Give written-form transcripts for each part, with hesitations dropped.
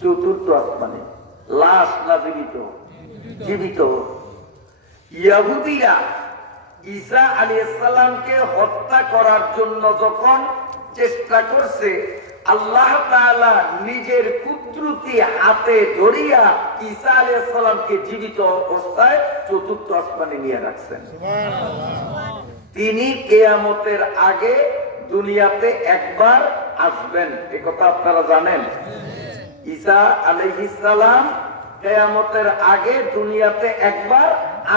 চতুর্থ আসমানে। লাশ না জীবিত? জীবিত। ইহুদিরা ঈসা আলাইহিস সালামকে হত্যা করার জন্য যখন চেষ্টা করছে, আল্লাহ তাআলা নিজের কুদরতি হাতে ধরিয়া ঈসা আলাইহিস সালামকে জীবিত অবস্থায় চতুর্থ আসমানে নিয়ে রাখছেন। তিনি কিয়ামতের আগে দুনিয়াতে একবার আসবেন, এই কথা আপনারা জানেন। ঈসা আলাইহিস সালাম কিয়ামতের আগে দুনিয়াতে একবার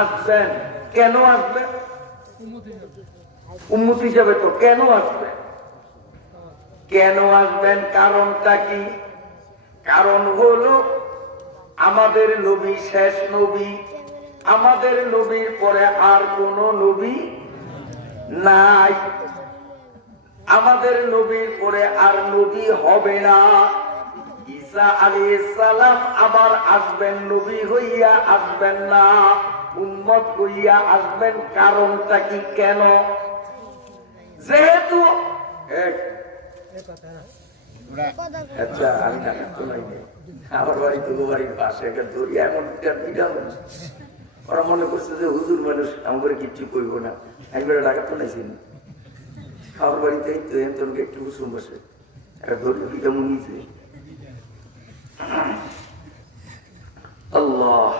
আসবেন। কেন আসবেন? উম্মত হিসেবে। তো কেন আসবেন? কেন আসবেন? কারণটা কি? কারণ হলো আমাদের নবী শেষ নবী, আমাদের নবীর পরে আর কোন নবী নাই, আমাদের নবীর পরে আর নবী হবে না। ঈসা আলাইহিস সালাম আবার আসবেন, নবী হইয়া আসবেন না, উম্মত হইয়া আসবেন। কারণটা কি? কেন? যেহেতু আচ্ছা আমি টাকা তো নাই, আমার বাড়ি তো বাড়ির পাশে একটা দরিয়া, এমন একটা বিড়াল, ওরা মনে করছে যে হুজুর মানুষ আমার কিচ্ছু করব না, একবার টাকা তো নাইছি আমার বাড়িতে তো এমনকে একটু কুসুম বসে একটা দরিয়া বিটা মুনিছে। আল্লাহ,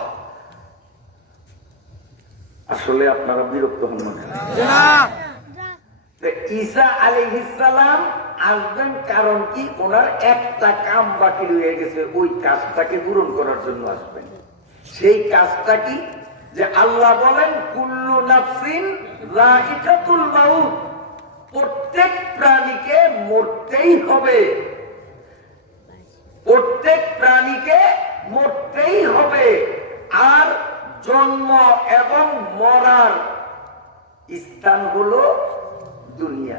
আসলে আপনারা বিরক্ত হন মনে হয়। ঈসা আলাইহিস সালাম আসবেন, কারণ কি? ওনার একটা কাম বাকি রয়ে গেছে, ওই কাজটাকে পূরণ করার জন্য আসবেন। সেই কাজটা কি? যে আল্লাহ বলেন কুল্লু নাফসিন যায়িকাতুল মাউত, প্রত্যেক প্রাণীকে মরতেই হবে, প্রত্যেক প্রাণীকে মরতেই হবে। আর জন্ম এবং মরার স্থান হলো দুনিয়া।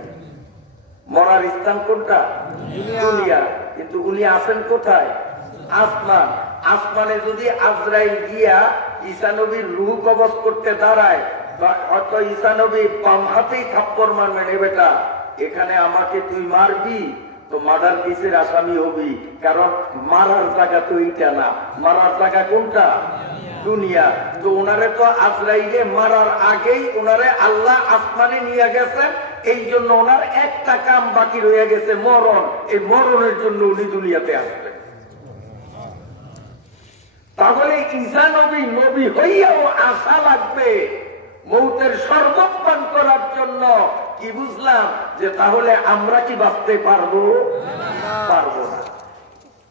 মরার স্থান কোনটা? দুনিয়া। কিন্তু উনি আছেন কোথায়? আসমান। আসমানে যদি আজরাইল গিয়া ঈসা নবীর রূহ কবজ করতে দাঁড়ায়, হয়তো ঈসা নবী বাম হাতেই থাপ্পড় মারবেন, এ বেটা এখানে আমাকে তুই মারবি তো মার্ডার কেসের আসামি হবি, কারণ মারার জায়গা তো এইটা না, মারার জায়গা কোনটা? দুনিয়া। তো ওনারে তো আজরাইলে মারার আগেই ওনারে আল্লাহ আসমানে নিয়ে গেছেন, এই জন্য ওনার একটা কাম বাকি রয়ে গেছে, মরণ। এই মরণের জন্য উনি দুনিয়াতে আসবেন। তাহলে ঈসা নবী নবী হইয়াও আশা লাগবে মৌতের সর্বপান করার জন্য। কি বুঝলাম? যে তাহলে আমরা কি বাঁচতে পারবো? পারবো না।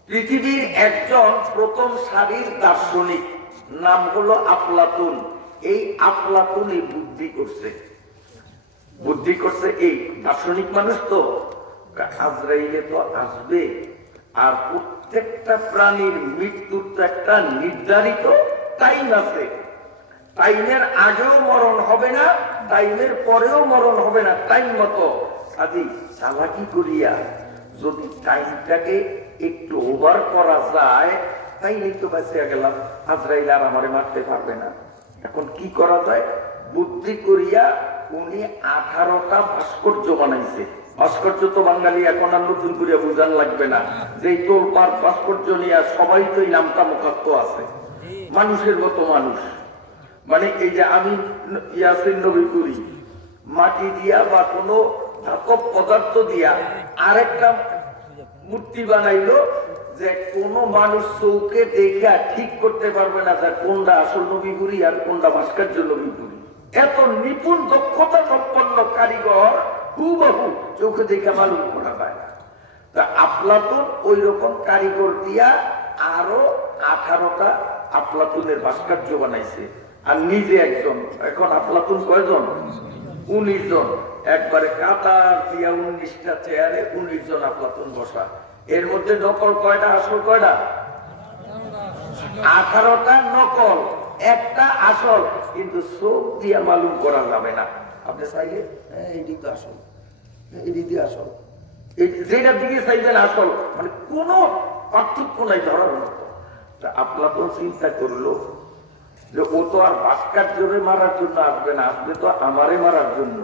পৃথিবীর একজন প্রথম সারির দার্শনিক, নাম হলো আফলাতুন। এই আফলাতুনই বুদ্ধি করছে, বুদ্ধি করছে এই দার্শনিক মানুষ। তো আজরাইলে তো আসবে, আর প্রত্যেকটা প্রাণীর মৃত্যুর তো একটা নির্ধারিত টাইম আছে, টাইমের আগেও মরণ হবে না, টাইমের পরেও মরণ হবে না, টাইম মতো। আদি চালাকি করিয়া যদি টাইমটাকে একটু ওভার করা যায়, তাইলেই তো বাঁচিয়া গেলাম, আজরাইল আর আমারে মারতে পারবে না। এখন কি করা যায়? বুদ্ধি করিয়া উনি 18টা ভাস্কর্য বানাইছে। ভাস্কর্য তো বাঙালি এখন আর নতুন করে বুঝান লাগবে না, যে তোলপাড় ভাস্কর্য নিয়ে সবাই তো এই নামটা মুখস্থ আছে, মানুষের মতো মানুষ। মানে এই যে আমি ইয়াসিন নবী করি, মাটি দিয়া বা কোনো ধাতব পদার্থ দিয়া আরেকটা মূর্তি বানাইলো, যে কোন মানুষ চৌকে দেখা ঠিক করতে পারবে না যে কোনটা আসল নবীপুরি আর কোনটা ভাস্কর্য নবীপুরি। এত নিপুণ দক্ষতা সম্পন্ন কারিগর হুবহু চোখে দেখে মালুম করা যায় না। তা আফলাতুন ওই রকম কারিগর দিয়া আরো 18টা আফলাতুনের ভাস্কর্য বানাইছে, আর নিজে একজন। এখন আফলাতুন কয়জন? 19 জন। একবারে কাতার দিয়া 19টা চেয়ারে 19 জন আফলাতুন বসা। এর মধ্যে নকল কয়টা, আসল কয়টা? 18টা নকল, একটা আসল। কিন্তু চোখ দিয়া মালুম করা যাবে না। আপনি চাইলে এইটি তো আসল, এইটি দিয়ে আসল, যেটার দিকে চাইবেন আসল, মানে কোন পার্থক্য নাই ধরার মতো। আফলাতুন চিন্তা করলো যে ও তো আর ভাস্কর্যরে মারার জন্য আসবে না, আসবে তো আমারে মারার জন্য।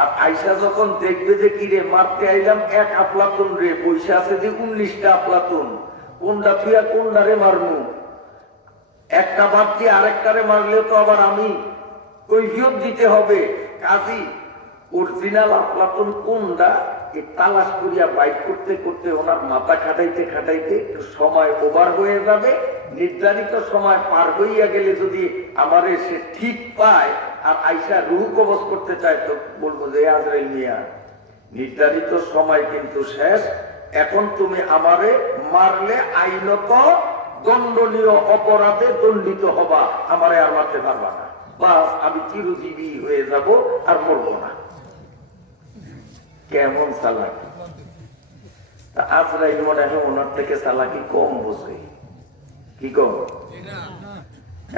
আর আইসা যখন দেখবে যে কিরে মারতে আইলাম এক আফলাতুন রে, বৈশা আছে যে 19টা আফলাতুন, কোনটা থুয়া কোনটারে মারমু, একটা বাড়তি আরেকটারে মারলে তো আবার আমি কৈফিয়ত দিতে হবে। কাজী অরিজিনাল আফলাতুন কোনটা তালাশ করিয়া বাইক করতে করতে ওনার মাথা খাটাইতে খাটাইতে সময় ওভার হয়ে যাবে। নির্ধারিত সময় পার হইয়া গেলে যদি আমার সে ঠিক পায় আর আইসা রুহ কবজ করতে চায় তো বলবো যে আজরাইল মিয়া নির্ধারিত সময় কিন্তু শেষ, এখন তুমি আমারে মারলে আইনত দণ্ডনীয় অপরাধে দণ্ডিত হবা, আমারে আর মারতে পারবা না, বাস আমি চিরজীবী হয়ে যাব আর মরবো না। কেমন চালাকি! আজরাইল মনে হয় ওনার থেকে চালাকি কম বোঝে, কি কম?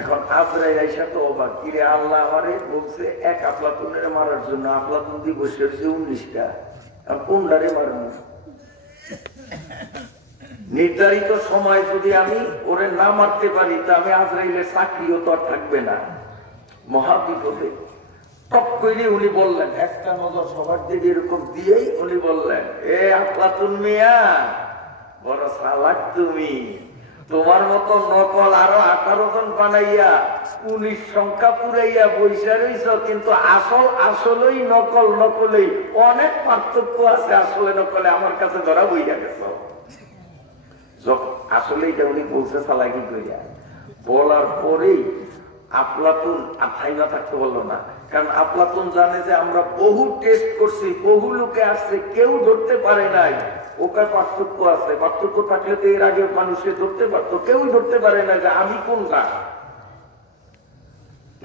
এখন আজরাইল আইসা তো অবাক, কিরে আল্লাহ আমারে বলছে এক আফলাতুনের মারার জন্য, আফলাতুন দিয়ে বসে রয়েছে 19টা, কোনটারে মারব? নির্ধারিত সময় যদি আমি ওরে না মারতে পারি তা আমি আজরাইলের চাকরিও তো আর থাকবে না, মহাবিপদে। টপ করে উনি বললেন, একটা নজর সবার দিকে এরকম দিয়েই উনি বললেন, এ আফলাতুন মিয়া বড় চালাক তুমি, তোমার মতো নকল আরো 18 জন বানাইয়া 19 সংখ্যা পুরাইয়া বৈশা রইছ, কিন্তু আসল আসলেই নকল, নকলেই অনেক পার্থক্য আছে, আসলে নকলে আমার কাছে ধরা বইয়া গেছ। আসলে এটা উনি বলছে চালাকি করিয়া, বলার পরেই আফলাতুন আর থাইমা থাকতে বললো না, কারণ আফলাতুন জানে যে আমরা বহু টেস্ট করছি, বহু লোকে আসছে, কেউ ধরতে পারে নাই। ওকার পার্থক্য আছে, পার্থক্য থাকলে তো এর আগে মানুষে ধরতে পারতো, কেউ ধরতে পারে না যে আমি কোনটা।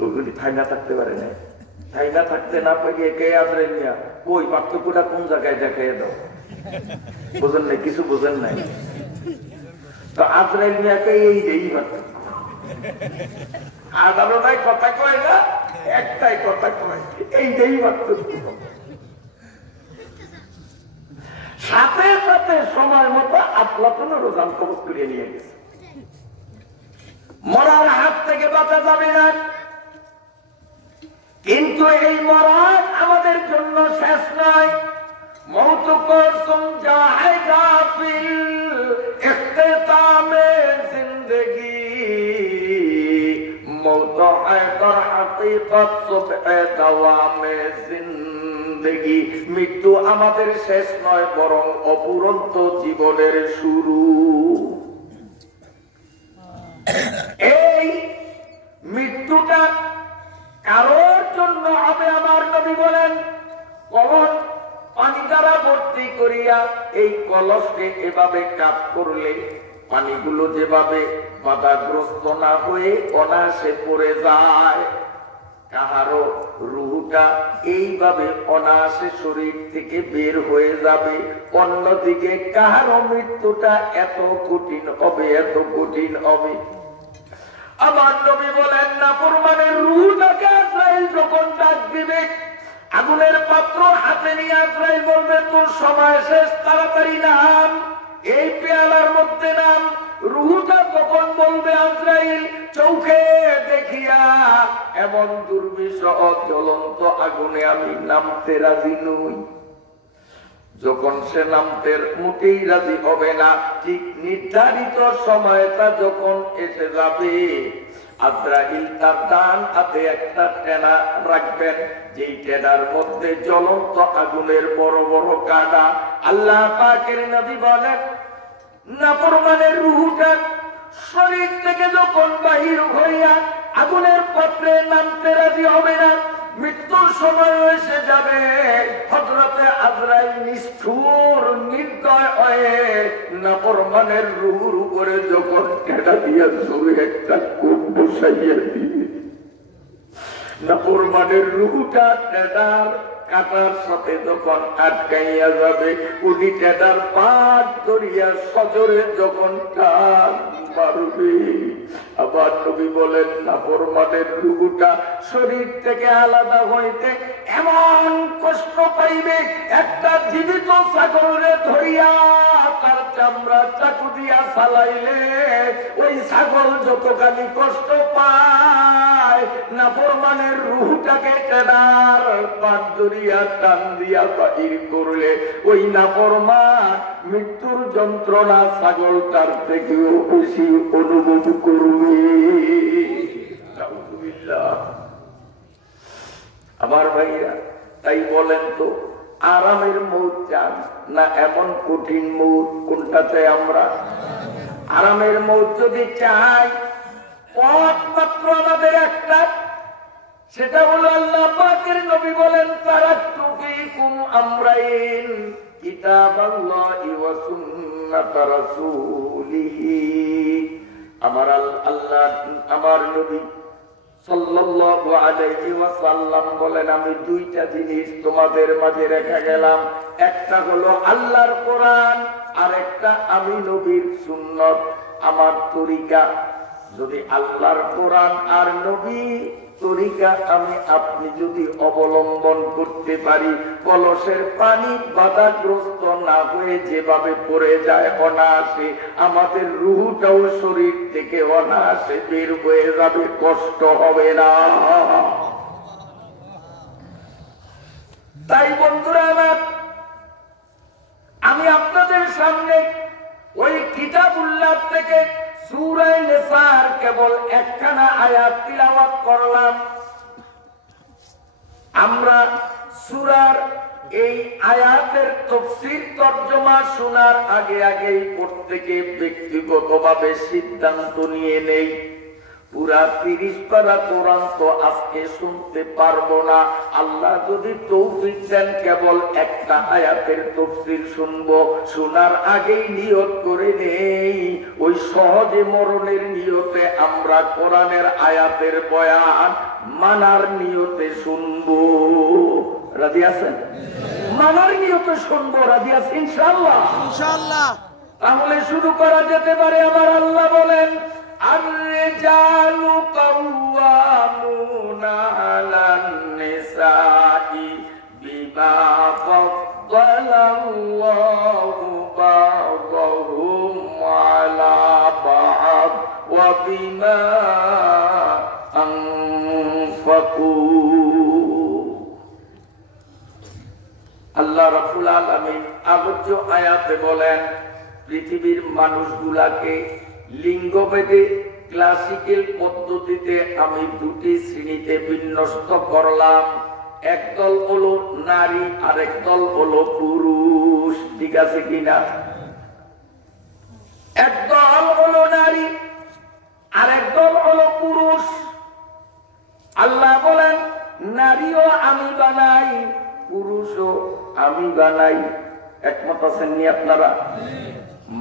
ওগুলি থাইমা থাকতে পারে না, থাইমা থাকতে না পারে কে আজরাইল মিয়া ওই পার্থক্যটা কোন জায়গায় দেখাই দাও, বোঝেন নাই, কিছু বোঝেন নাই। তো আজরাইল মিয়াকে এই পার্থক্য, আদালতায় কথা কয় না, একটাই কথা কয়, এইটাই পার্থক্য। সাথে সাথে সময় মতো আফলাতুনের রোজান কবজ করিয়ে নিয়ে গেছে। মরার হাত থেকে বাঁচা যাবে না, কিন্তু এই মরার আমাদের জন্য শেষ নয়। মৌত কসম জাহে গাফিল ইখতিতামে জিন্দেগি, মৌত है कर हकीकत सुबह दवामे जिंदगी। মৃত্যু আমাদের শেষ নয়, বরং অপুরন্ত জীবনের শুরু। এই মৃত্যুটা কারোর জন্য হবে, আমার নবী বলেন, কলস পানি দ্বারা ভর্তি করিয়া এই কলসকে এভাবে কাপ করলে পানিগুলো যেভাবে বাধাগ্রস্ত না হয়ে অনায়াসে পড়ে যায়, কাহারো রুহটা এইভাবে অনায়াসে শরীর থেকে বের হয়ে যাবে। অন্যদিকে কাহারো মৃত্যুটা এত কঠিন হবে, এত কঠিন হবে। আমার নবী বলেন, নাফরমানের রুহটাকে আজরাইল যখন ডাক দিবে, আগুনের পাত্র হাতে নিয়ে আজরাইল বলবে, তোর সময় শেষ, তাড়াতাড়ি নাম, এই পেয়ালার মধ্যে নাম। রুহটা তখন বলবে, আজরাইল চোখে দেখিয়া এমন দুর্বিষহ জ্বলন্ত আগুনে আমি নামতে রাজি নই। যখন সে নামতে মোটেই রাজি হবে না, ঠিক নির্ধারিত সময়টা যখন এসে যাবে, আজরাইল তার ডান হাতে একটা টেনা রাখবেন, যেই টেনার মধ্যে জ্বলন্ত আগুনের বড় বড় কাঁটা। আল্লাহ পাকের নবী বলেন, নাফরমানের রূহটা শরীর থেকে যখন বাহির হইয়া আগুনের পাত্রে নামতে রাজি হবে না, মৃত্যুর সময় এসে যাবে, হযরতে আজরাইল নিষ্ঠুর নির্দয় হয়ে নাফরমানের রূহের উপরে যখন টেনা দিয়া জোরে একটা কোপ বসাইয়া দিবে, নাফরমানের রূহটা টেনার কাটার সাথে যখন আটকাইয়া যাবে, উনি টেটার পাট ধরিয়া সজরে যখন টান মারবে, আবার নবী বলেন, নাফরমানের রূহটা শরীর থেকে আলাদা হইতে এমন কষ্ট পাইবে, একটা জীবিত ছাগলের ধরিয়া তার চামড়া চাকু দিয়া চালাইলে ওই ছাগল যতখানি কষ্ট পায়, নাফরমানের রূহটাকে টেনার পাট ধরিয়া টান দিয়া বাহির করলে ওই নাফরমান মৃত্যুর যন্ত্রণা ছাগলটার থেকেও বেশি অনুভব করবে। আমার ভাইরা, তাই বলেন তো আরামের মৌত চান না এমন কঠিন মৌত? কোনটা চাই আমরা? আরামের মৌত যদি চাই, পথ মাত্র আমাদের একটা, সেটা হলো আল্লাহ পাকের নবী বলেন তারাকতু ফীকুম আমরাইন কিতাবাল্লাহি ওয়া সুন্নাত রাসূলিহি। আমার আল্লাহ, আমার নবী সাল্লাল্লাহু আলাইহি ওয়াসাল্লাম বলেন, আমি দুইটা জিনিস তোমাদের মাঝে রেখে গেলাম, একটা হলো আল্লাহর কোরআন, আর একটা আমি নবীর সুন্নাত, আমার তরিকা। যদি আল্লাহর কোরআন আর নবী তরিকা আমি আপনি যদি অবলম্বন করতে পারি, কলসের পানি বাধাগ্রস্ত না হয়ে যেভাবে পড়ে যায় অনায়াসে, আমাদের রূহটাও শরীর থেকে অনায়াসে বের হয়ে যাবে, কষ্ট হবে না। তাই বন্ধুরা আমার, আমি আপনাদের সামনে ওই কিতাবুল্লাহ থেকে সূরা নিসার কেবল একখানা আয়াত তিলাওয়াত করলাম। আমরা সূরার এই আয়াতের তাফসীর তরজমা শোনার আগেই প্রত্যেকে ব্যক্তিগতভাবে সিদ্ধান্ত নিয়ে নেই, পুরা 30 পারা কোরআন তো আজকে শুনতে পারবো না। আল্লাহ যদি তৌফিক দেন কেবল একটা আয়াতের তাফসীর শুনবো। শোনার আগেই নিয়ত করে নেই, ওই সহজে মরণের নিয়তে আমরা কোরআনের আয়াতের বয়ান মানার নিয়তে শুনবো। রাজি আছেন? মানার নিয়তে শুনবো। রাজি আছেন ইনশাআল্লাহ? ইনশাআল্লাহ। তাহলে শুরু করা যেতে পারে। আমার আল্লাহ বলেন, الرجال قوامون على النساء بما فضل الله بعضهم على بعض وبما أنفقوا। আল্লাহ রাব্বুল আলামিন আলোচ্য আয়াতে বলেন, পৃথিবীর মানুষগুলাকে লিঙ্গভেদে ক্লাসিক্যাল পদ্ধতিতে আমি দুটি শ্রেণীতে বিন্যস্ত করলাম। একদল হলো নারী আর একদল হলো পুরুষ। ঠিক আছে কিনা? একদল হলো নারী আর একদল হলো পুরুষ। আল্লাহ বলেন, নারীও আমি বানাই, পুরুষও আমি বানাই। একমত আছেন নি আপনারা?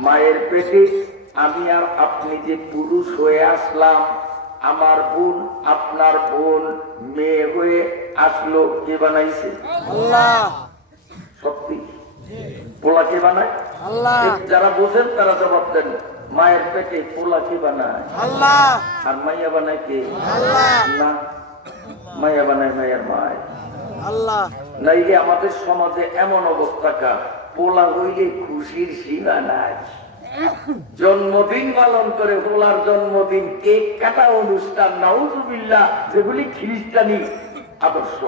মায়ের পেটে আমি আর আপনি যে পুরুষ হয়ে আসলাম, আমার বোন আপনার বোন মেয়ে হয়ে আসলো, কে বানাইছে? আল্লাহ। সত্যি? পোলা কে বানায়? আল্লাহ। যারা বোঝেন তারা জবাব দেন। মায়ের পেটে পোলা কে বানায়? আল্লাহ। আর মাইয়া বানায় কে? আল্লাহ। না, মাইয়া বানায় মায়ের মায় আল্লাহ। নাইলে আমাদের সমাজে এমন অবস্থা কা, পোলা হইলে খুশির সীমা নাই। জন্মদিন পালন করে, পোলার জন্মদিন, কেক কাটা অনুষ্ঠান, নাউজুবিল্লাহ, যেগুলি খ্রিস্টানি আদর্শ।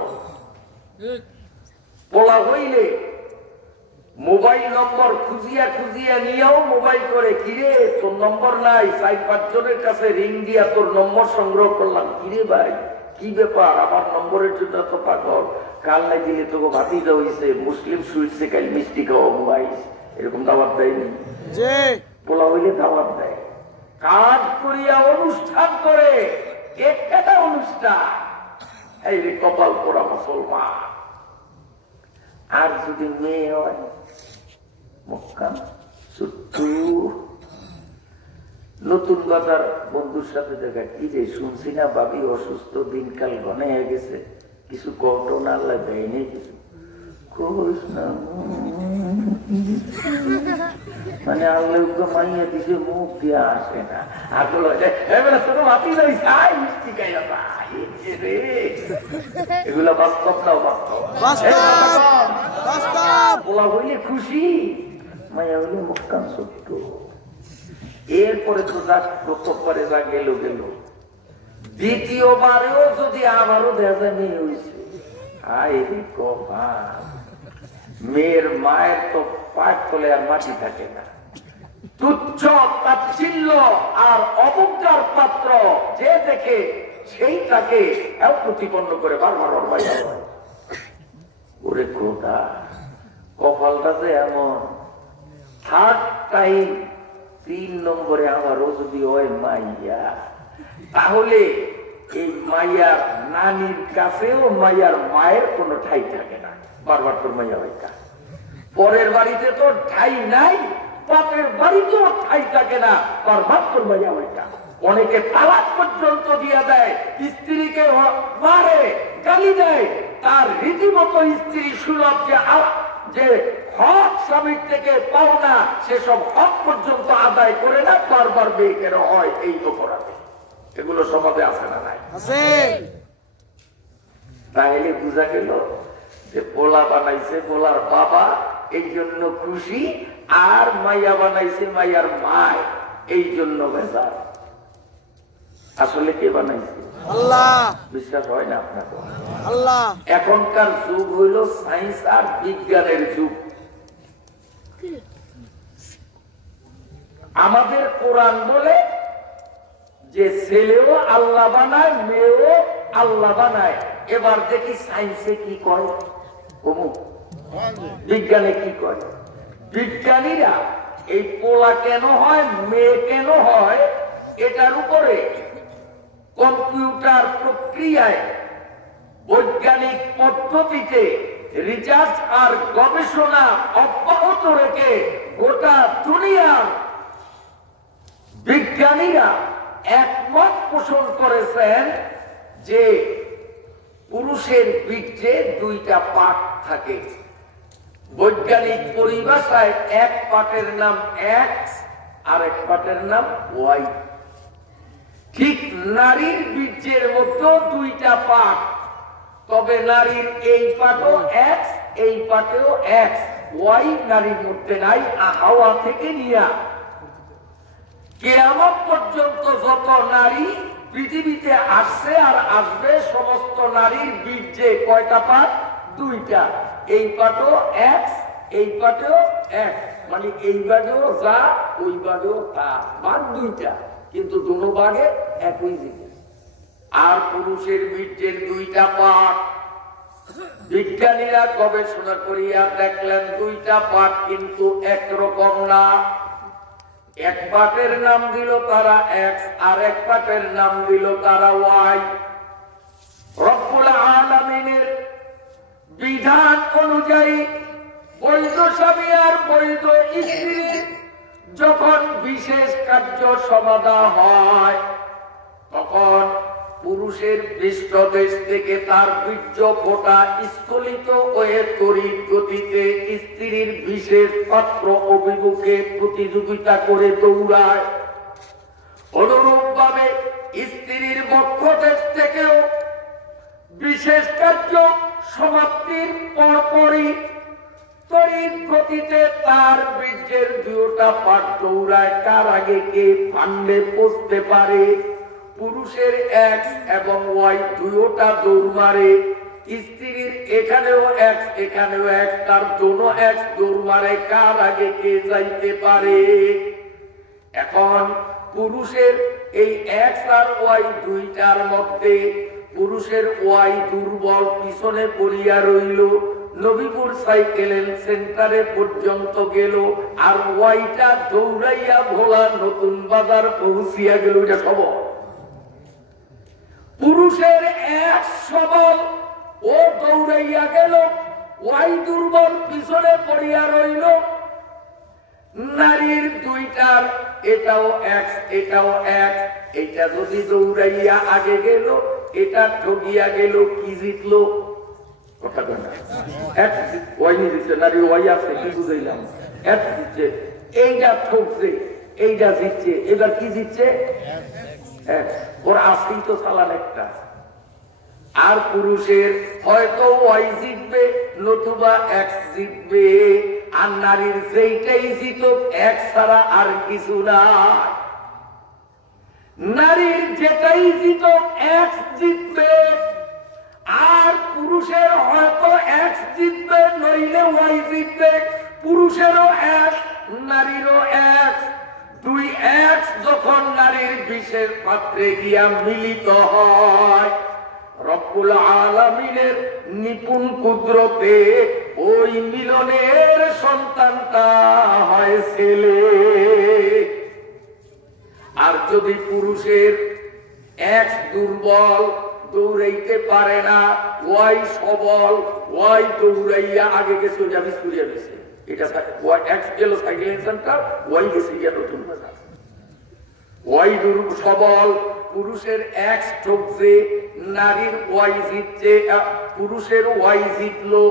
পোলা হইলে মোবাইল নম্বর খুঁজিয়া খুঁজিয়া নিয়েও মোবাইল করে, কিরে তোর নম্বর নাই, 4-5 জনের কাছে রিং দিয়া তোর নম্বর সংগ্রহ করলাম। কিরে ভাই, কি ব্যাপার, আমার নম্বরের জন্য তো পাগল? কাল না দিলে তোকে ভাতিজা হইছে, মুসলিম সুইটসে কাল মিষ্টি খাওয়া মোবাইল, এরকম দাওয়াত দেয়নি? পোলা হইলে দাওয়াত দেয়, কাজ করিয়া অনুষ্ঠান করে, কেক কাটা অনুষ্ঠান। এই রে কপাল পোড়া মুসলমান। আর যদি মেয়ে হয়, মক্কা ছুট্টু নতুন বাজার বন্ধুর সাথে দেখা, কি যে শুনছি না ভাবি অসুস্থ, দিনকাল ঘনে হয়ে গেছে, কিছু ঘটনা আল্লাহ দেয়নি, কিছু করিস না। মানে আল্লাহ মাইয়া দিছে, মুখ দিয়ে আসে না। এগুলা বাস্তব না? বাস্তব। পোলা হইলে খুশি, মায়া হইলে মুখখান ছোট্ট। এরপরে তো যা প্রথমবারে যা গেল গেল, দ্বিতীয়বারেও যদি আবারও দেখা যায় মেয়ে হয়েছে, মেয়ের মায়ের তো পাট তলে আর মাটি থাকে না। তুচ্ছ তাচ্ছিল্য আর অবজ্ঞার পাত্র যে দেখে সেই তাকে প্রতিপন্ন করে বারবার ওরে কোথা কপালটা যে এমন। থার্ড টাইম 3 নম্বরে আমারও যদি ওই মাইয়া, তাহলে এই মাইয়ার নানির কাছেও মাইয়ার মায়ের কোনো ঠাই থাকে না। বারবার তোর মাইয়া ওইটা, পরের বাড়িতে তো ঠাই নাই, বাপের বাড়িতেও ঠাই থাকে না, বারবার তোর মাইয়া ওইটা। অনেকে তালাক পর্যন্ত দিয়ে দেয়, স্ত্রীকে মারে, গালি দেয়, তার রীতিমতো স্ত্রী সুলভ যে হক স্বামীর থেকে পাও না, সেসব হক পর্যন্ত আদায় করে না, বারবার বেকের হয় এই অপরাধে। এগুলো সমাজে আছে না নাই? তাহলে বুঝা গেল যে পোলা বানাইছে পোলার বাবা, এই জন্য খুশি, আর মাইয়া বানাইছে মাইয়ার মায়, এই জন্য বেজার। আসলে কে বানাইছে? আল্লাহ। বিশ্বাস হয় না আপনাকে? আল্লাহ। এখনকার যুগ হইল সায়েন্স আর বিজ্ঞানের যুগ। আমাদের কোরআন বলে যে ছেলেও আল্লাহ বানায়, মেয়েও আল্লাহ বানায়। এবার দেখি সায়েন্সে কি কয়, বিজ্ঞানে কি কয়। বিজ্ঞানীরা এই পোলা কেন হয়, মেয়ে কেন হয়, এটার উপরে কম্পিউটার প্রক্রিয়ায় বৈজ্ঞানিক পদ্ধতিতে রিসার্চ আর গবেষণা অব্যাহত রেখে গোটা দুনিয়ার বিজ্ঞানীরা একমত পোষণ করেছেন যে পুরুষের বীর্যে 2টা পার্ট থাকে। বৈজ্ঞানিক পরিভাষায় এক পার্টের নাম এক্স আর এক পার্টের নাম ওয়াই। ঠিক নারীর বীর্যের মধ্যেও 2টা পার্ট, তবে নারীর এই পার্টও এক্স, এই পার্টেও এক্স, ওয়াই নারীর মধ্যে নাই। হাওয়া থেকে নিয়া কিয়ামত পর্যন্ত যত নারী পৃথিবীতে আসছে আর আসবে, সমস্ত নারীর বীর্যে কয়টা পার্ট? 2টা। এই পার্টও এক্স, এই পার্টেও এক্স, মানে এই বাগেও যা, ওই বাগেও তা, ভাগ 2টা, কিন্তু দুনো ভাগে একই জিনিস। আর পুরুষের বীর্যের 2টা পার্ট। বিজ্ঞানীরা গবেষণা করিয়া দেখলেন 2টা পার্ট কিন্তু একরকম না। এক পার্টের নাম দিল তারা এক্স, আর এক পার্টের নাম দিল তারা ওয়াই। রব্বুল আলামিনের বিধান অনুযায়ী বৈধ স্বামী আর বৈধ স্ত্রী যখন বিশেষ কার্য সমাধা হয়, তখন পুরুষের পৃষ্ঠদেশ থেকে তার বীর্য ফোঁটা স্খলিত হয়ে তড়িৎ গতিতে স্ত্রীর বিশেষ পাত্র অভিমুখে প্রতিযোগিতা করে দৌড়ায়। অনুরূপ ভাবে স্ত্রীর বক্ষদেশ থেকেও বিশেষ কার্য সমাপ্তির পরপরই তড়িৎ গতিতে তার বীর্যের 2টা পার্ট দৌড়ায়। কার আগে কে ফান্ডে পৌঁছতে পারে? পুরুষের এক্স এবং ওয়াই 2টা দৌড় মারে। স্ত্রীর এখানেও এক্স, এখানেও এক্স, তার দোনো এক্স দৌড় মারে। কার আগে কে যাইতে পারে? এখন পুরুষের এই এক্স আর ওয়াই 2টার মধ্যে পুরুষের ওয়াই দুর্বল, পিছনে পড়িয়া রইল। নবীপুর সাইকেলের সেন্টারে পর্যন্ত গেল, আর ওয়াইটা দৌড়াইয়া ভোলা নতুন বাজার পৌঁছিয়া গেল। এটা খবর। পুরুষের এক সবল, ও দৌড়াইয়া গেল, ওয়াই দুর্বল, পিছনে পড়িয়া রইল। নারীর 2টার এটাও এক্স, এটাও এক্স। এটা যদি দৌড়াইয়া আগে গেল, এটা ঠকিয়া গেল, কি জিতলো? কথা বলে না, এক্স ওয়াই জিতছে, নারী ওয়াই আছে, কি বুঝাইলাম? এক্স জিতছে, এইটা ঠকছে, এইটা জিতছে। এবার কি জিতছে? ওর আসেই তো চালান একটা। আর পুরুষের হয়তো ওয়াই জিতবে, নতুবা এক্স জিতবে। আর নারীর যেইটাই জিতুক এক ছাড়া আর কিছু না। নারীর যেটাই জিতুক এক জিতবে, আর পুরুষের হয়তো এক জিতবে, নইলে ওয়াই জিতবে। পুরুষেরও এক, নারীরও এক। দুই এক যখন নারীর বিশেষ পাত্রে গিয়া মিলিত হয়, রব্বুল আলামিনের নিপুণ কুদরতে ওই মিলনের সন্তানটা হয় ছেলে। আর যদি পুরুষের এক দুর্বল, দৌড়াইতে পারে না, ওয়াই সবল, ওয়াই দৌড়াইয়া আগে গেছে, যাবি স্কুলে গেছে, এটা এক গেল সাইকেল সেন্টার, ওয়াই গেছে গিয়া নতুন বাজার। ওয়াই সবল, পুরুষের এক ঠকছে, নারীর ওয়াই জিতছে, পুরুষের ওয়াই জিতলো,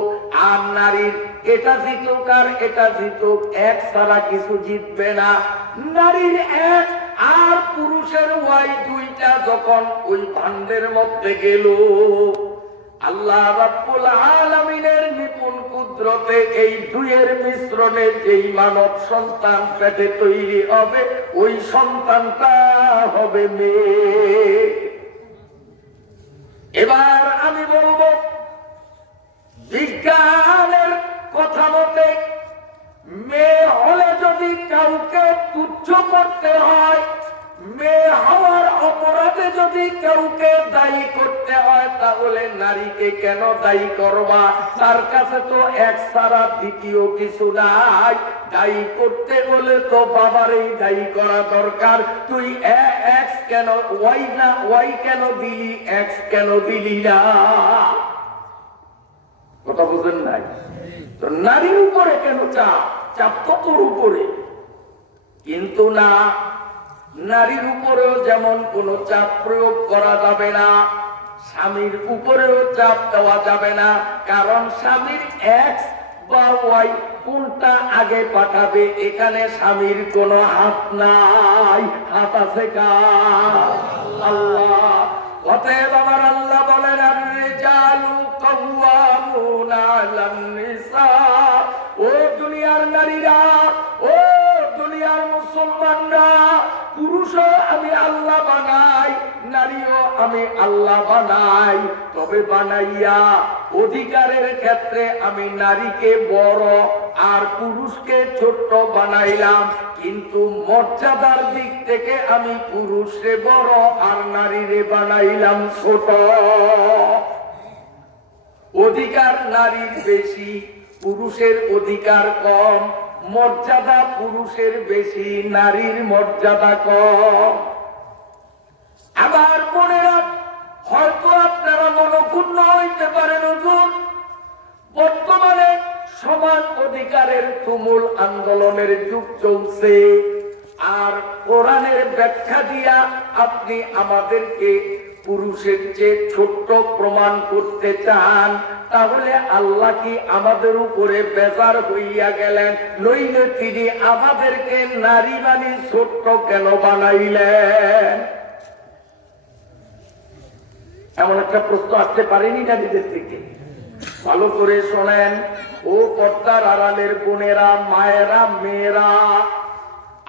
আর নারীর এটা জিতুক আর এটা জিতুক, এক ছাড়া কিছু জিতবে না। নারীর এক আর পুরুষের ওয়াই দুইটা যখন ওই ভান্ডের মধ্যে গেল, আল্লাহ রাব্বুল আলামিনের নিপুণ কুদরতে এই দুইয়ের মিশ্রণে যেই মানব সন্তান পেটে তৈরি হবে, ওই সন্তানটা হবে মেয়ে। এবার আমি বলবো, বিজ্ঞানের কথা মতে মেয়ে হলে যদি কাউকে তুচ্ছ করতে হয়, মেয়ে হওয়ার অপরাধে যদি কাউকে দায়ী করতে হয়, তাহলে নারীকে কেন দায়ী করবা? তার কাছে তো এক ছাড়া দ্বিতীয় কিছু নাই। দায়ী করতে বলে তো বাবারই দায়ী করা দরকার। তুই এক্স কেন ওয়াই না, ওয়াই কেন দিলি, এক্স কেন দিলি না? কথা বুঝেন নাই তো? নারীর উপরে কেন চাপ? চাপ তো তোর উপরে। কিন্তু না, নারীর উপরেও যেমন কোন চাপ প্রয়োগ করা যাবে না, স্বামীর উপরেও চাপ দেওয়া যাবে না। কারণ স্বামীর এক্স বা ওয়াই কোনটা আগে পাঠাবে, এখানে স্বামীর কোনো হাত নাই। হাত আছে কার? আল্লাহ। অতএব আমার আল্লাহ বলেন, আর-রিজালু কাওয়ামুনা আলান নিসা। ও দুনিয়ার নারীরা, ও দুনিয়ার মুসলমানরা, পুরুষও আমি আল্লাহ বানাই, নারীও আমি আল্লাহ বানাই। তবে বানাইয়া অধিকারের ক্ষেত্রে আমি নারীকে বড় আর পুরুষকে ছোট বানাইলাম, কিন্তু মর্যাদার দিক থেকে আমি পুরুষে বড় আর নারীরে বানাইলাম ছোট। অধিকার নারীর বেশি, পুরুষের অধিকার কম। মর্যাদা পুরুষের বেশি, নারীর মর্যাদা কম। আবার বোনেরা, হয়তো আপনারা মনক্ষুণ্ণ হইতে পারেন, হুজুর বর্তমানে সমান অধিকারের তুমুল আন্দোলনের যুগ চলছে, আর কোরআনের ব্যাখ্যা দিয়া আপনি আমাদেরকে পুরুষের চেয়ে ছোট্ট প্রমাণ করতে চান, তাহলে আল্লাহ কি আমাদের উপরে বেজার হইয়া গেলেন? নইলে তিনি আমাদেরকে নারী বানি ছোট্ট কেন বানাইলেন? এমন একটা প্রশ্ন আসতে পারেনি নারীদের থেকে। ভালো করে শোনেন, ও পর্দার আড়ালের বোনেরা, মায়েরা, মেয়েরা,